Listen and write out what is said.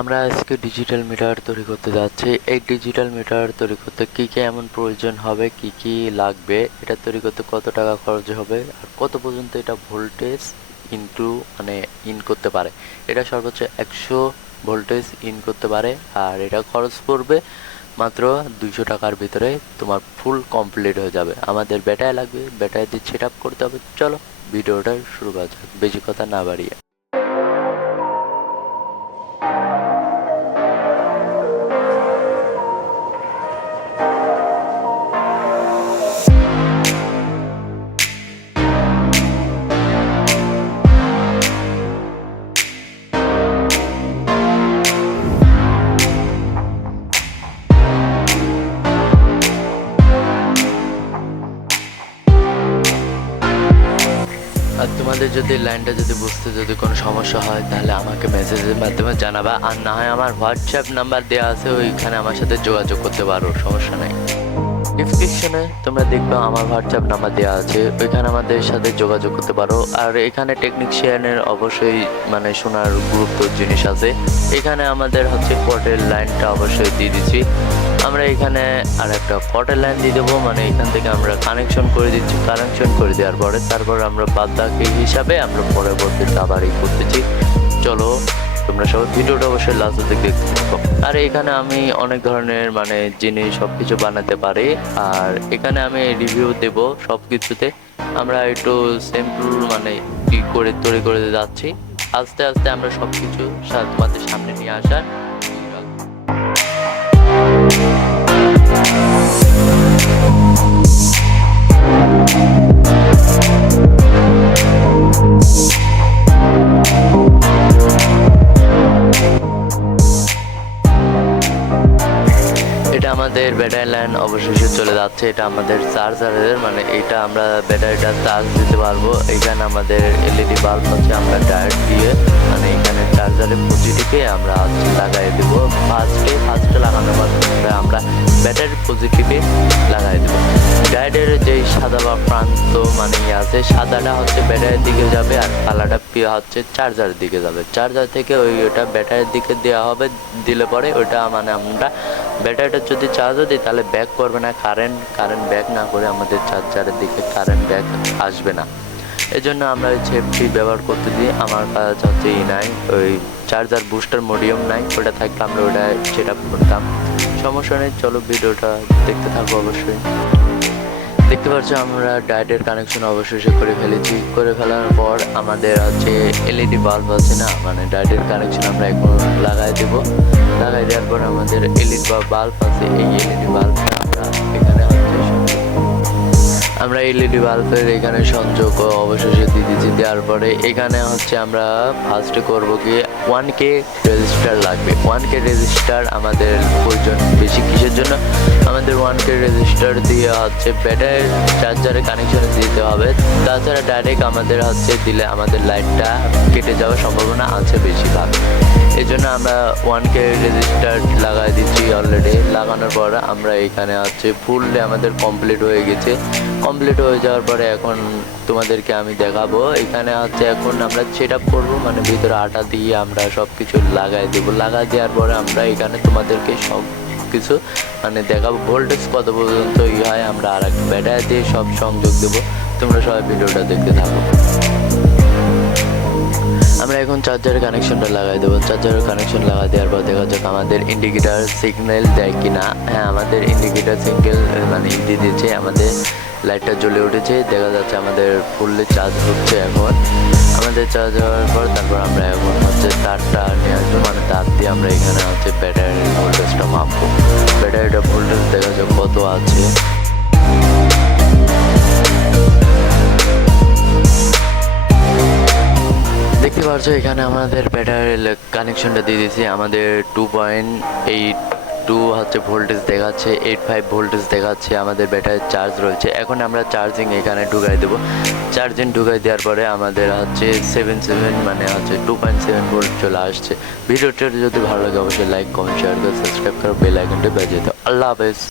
আমরা আজকে digital meter তৈরি করতে যাচ্ছি। এই ডিজিটাল মিটার তৈরি করতে কী কী এমন প্রয়োজন হবে, কি কি লাগবে, এটা তৈরি করতে কত টাকা খরচ হবে, আর কত পর্যন্ত এটা ভোল্টেজ ইনটু মানে ইন করতে পারে। এটা সর্বোচ্চ একশো ভোল্টেজ ইন করতে পারে, আর এটা খরচ পড়বে মাত্র দুইশো টাকার ভিতরে তোমার ফুল কমপ্লিট হয়ে যাবে। আমাদের ব্যাটারি লাগবে ব্যাটারি দিয়ে সেট করতে হবে। চলো, ভিডিওটা শুরু করা যাক, বেশি কথা না বাড়িয়ে। আর তোমাদের যদি লাইনটা যদি বুঝতে যদি কোনো সমস্যা হয়, তাহলে আমাকে মেসেজের মাধ্যমে জানাবা। আর না হয় আমার হোয়াটসঅ্যাপ নাম্বার দেওয়া আছে, ওইখানে আমার সাথে যোগাযোগ করতে পারো, সমস্যা নাই। ডিসক্রিপশনে তোমরা দেখবে আমার হোয়াটসঅ্যাপ নাম্বার দেওয়া আছে। ওইখানে আমাদের সাথে যোগাযোগ করতে পারো। আর এখানে টেকনিশিয়ানের অবশ্যই মানে শোনার গুরুত্ব জিনিস আছে। এখানে আমাদের হচ্ছে পটের লাইনটা অবশ্যই দিয়ে দিচ্ছি। আমরা এখানে আর একটা পটের লাইন দিয়ে দেবো। মানে এখান থেকে আমরা কানেকশন করে দিচ্ছি। কানেকশন করে দেওয়ার পরে তারপর আমরা বাদ বাকি হিসাবে আমরা পরবর্তীতে আবার এই করতেছি। চলো তোমরা সবাই ভিডিওটা অবশ্যই লাস্ট থেকে দেখতে থাকো। আর এখানে আমি অনেক ধরনের মানে জিনিস সব কিছু বানাতে পারি। আর এখানে আমি রিভিউ দেব সব কিছুতে আমরা একটু সিম্পল মানে কি করে তৈরি করে যাচ্ছি। আস্তে আস্তে আমরা সব কিছু তোমাদের সামনে নিয়ে আসার এটা আমাদের ব্যাটারি লাইন অবশেষে চলে যাচ্ছে। এটা আমাদের চার্জারের মানে এটা আমরা ব্যাটারিটা চার্জ দিতে পারব। এখানে আমাদের এলইডি বাল্ব আছে, আমরা ডায়েট দিয়ে মানে এখানে চার্জারের প্রতিটিকে আমরা লাগাই দেবো। ফার্স্টে ফার্স্টে লাগানোর মাধ্যমে আমরা ব্যাটারি পজিটিভে লাগাই দেবো। গাইডের যে সাদা বা প্রান্ত মানে ইয়ে আছে, সাদাটা হচ্ছে ব্যাটারির দিকে যাবে আর কালারটা হচ্ছে চার্জারের দিকে যাবে। চার্জার থেকে ওই ওটা ব্যাটারির দিকে দেওয়া হবে, দিলে পরে ওটা মানে আমরা ব্যাটারিটা যদি চার্জও দিই, তাহলে ব্যাক করবে না কারেন্ট কারেন্ট ব্যাক না করে আমাদের চার্জারের দিকে কারেন্ট ব্যাক আসবে না। এই জন্য আমরা ওই সেফটি ব্যবহার করতে দিই। আমার কাছে হচ্ছে ই নাই, ওই চার্জার বুস্টার মডিয়াম নাই, ওটা থাকলে আমরা ওটা সেট আপ করতাম। সমস্যা নেই, চলো ভিডিওটা দেখতে থাকব অবশ্যই। দেখতে পাচ্ছ আমরা ডায়েটের কানেকশন অবশেষে করে ফেলেছি। করে ফেলার পর আমাদের হচ্ছে এলইডি বাল্ব আছে না মানে ডায়েটের কানেকশন আমরা এখন লাগাই দেবো। লাগাই দেওয়ার পর আমাদের এলইডি বা বাল্ব আছে, এই এলইডি বাল্বটা আমরা এখানে আমরা এলইডি বাল্বের এখানে সংযোগ অবশেষে দিয়ে দিচ্ছি দেওয়ার পরে এখানে হচ্ছে আমরা ফার্স্ট করব কি ওয়ান কে রেজিস্টার লাগবে। ওয়ান কে রেজিস্টার আমাদের প্রয়োজন বেশি কিসের জন্য? আমাদের ওয়ান কে রেজিস্টার দিয়ে হচ্ছে ব্যাটারি চার্জারে কানেকশন দিতে হবে। তাছাড়া ডাইরেক্ট আমাদের হচ্ছে দিলে আমাদের লাইটটা কেটে যাওয়ার সম্ভাবনা আছে বেশিরভাগ। এই জন্য আমরা ওয়ান কে রেজিস্টার লাগাই দিচ্ছি অলরেডি লাগানোর পর আমরা এখানে হচ্ছে ফুললে আমাদের কমপ্লিট হয়ে গেছে। কমপ্লিট হয়ে যাওয়ার পরে এখন তোমাদেরকে আমি দেখাবো। এখানে হচ্ছে এখন আমরা সেট আপ করব মানে ভিতরে আটা দিয়ে আমরা সব কিছু লাগাই দেবো। লাগাই দেওয়ার পরে আমরা এখানে তোমাদেরকে সব কিছু মানে দেখাবো ভোল্টেজ কত পর্যন্ত ই হয়, আমরা আর এক ব্যাটারি দিয়ে সব সংযোগ দেবো। তোমরা সবাই ভিডিওটা দেখতে থাকো। আমরা এখন চার্জারের কানেকশনটা লাগাই দেবো। চার্জারের কানেকশন লাগাই দেওয়ার পর দেখা যাক আমাদের ইন্ডিকেটার সিগন্যাল দেয় কি না হ্যাঁ আমাদের ইন্ডিকেটার সিগন্যাল মানে দিয়ে দিয়েছে আমাদের লাইটটা জ্বলে উঠেছে। দেখা যাচ্ছে আমাদের ফুললি চার্জ হচ্ছে এখন। আমাদের চার্জ হওয়ার পর তারপর আমরা এখন হচ্ছে তারটা নিয়ে আসব। মানে তার দিয়ে আমরা এখানে হচ্ছে ব্যাটারির ভোল্টেজটা মাপবো। ব্যাটারিটা ভোল্টেজ দেখা যাক কত আছে। দেখতে পাচ্ছ, এখানে আমাদের ব্যাটারি কানেকশনটা দিয়ে দিয়েছি। আমাদের টু পয়েন্ট এইট টু হচ্ছে ভোল্টেজ দেখাচ্ছে এইট ফাইভ ভোল্টেজ দেখাচ্ছে, আমাদের ব্যাটারির চার্জ রয়েছে। এখন আমরা চার্জিং এখানে ঢুকাই দেবো। চার্জিং ঢুকাই দেওয়ার পরে আমাদের হচ্ছে সেভেন সেভেন মানে হচ্ছে টু পয়েন্ট সেভেন ভোল্ট চলে আসছে। ভিডিওটা যদি ভালো লাগে, অবশ্যই লাইক কমেন্ট শেয়ার করে সাবস্ক্রাইব করো বেল আইকনটা বেজে দাও। আল্লাহ হাফেজ।